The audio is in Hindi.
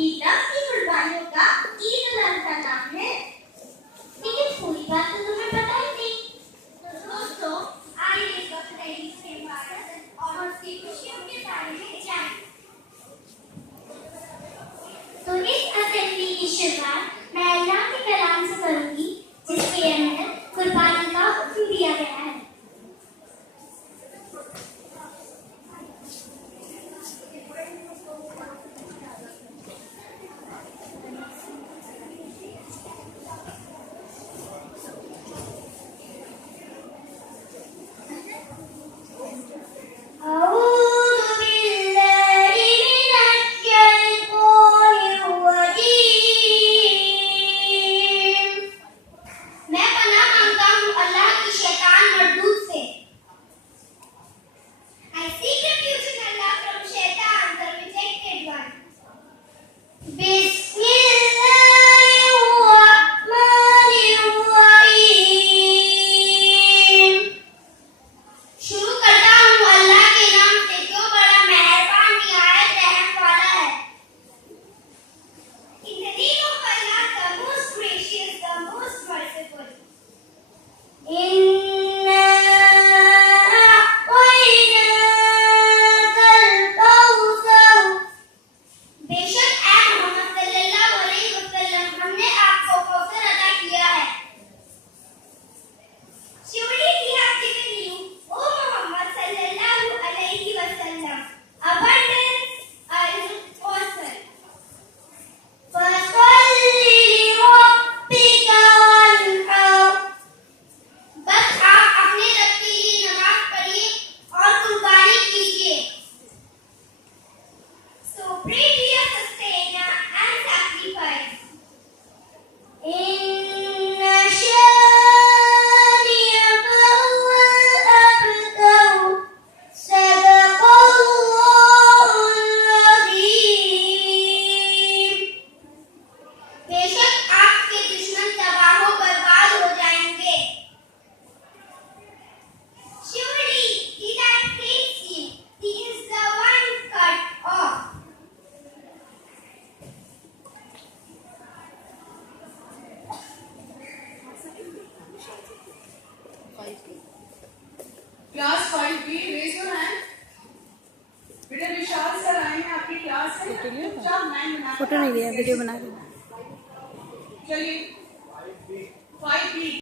ईद की कुर्बानियों का ईद उल अजहा नाम है, लेकिन पूरी बात तो तुम्हें पता ही नहीं। तो दोस्तों, आइए बकरीद के इबादत और उसकी खुशियों के बारे में जानें। तो इस असेंबली की शुरुआत मैं अल्लाह के कलाम से करूंगी, जिसके अंदर कुर्बानी का हुक्म दिया गया है। Class 5B, raise your hand. बेटा विशाल सर आए हैं आपकी क्लास से। फोटो नहीं लिया, वीडियो बना रही हूँ। चलिए 5B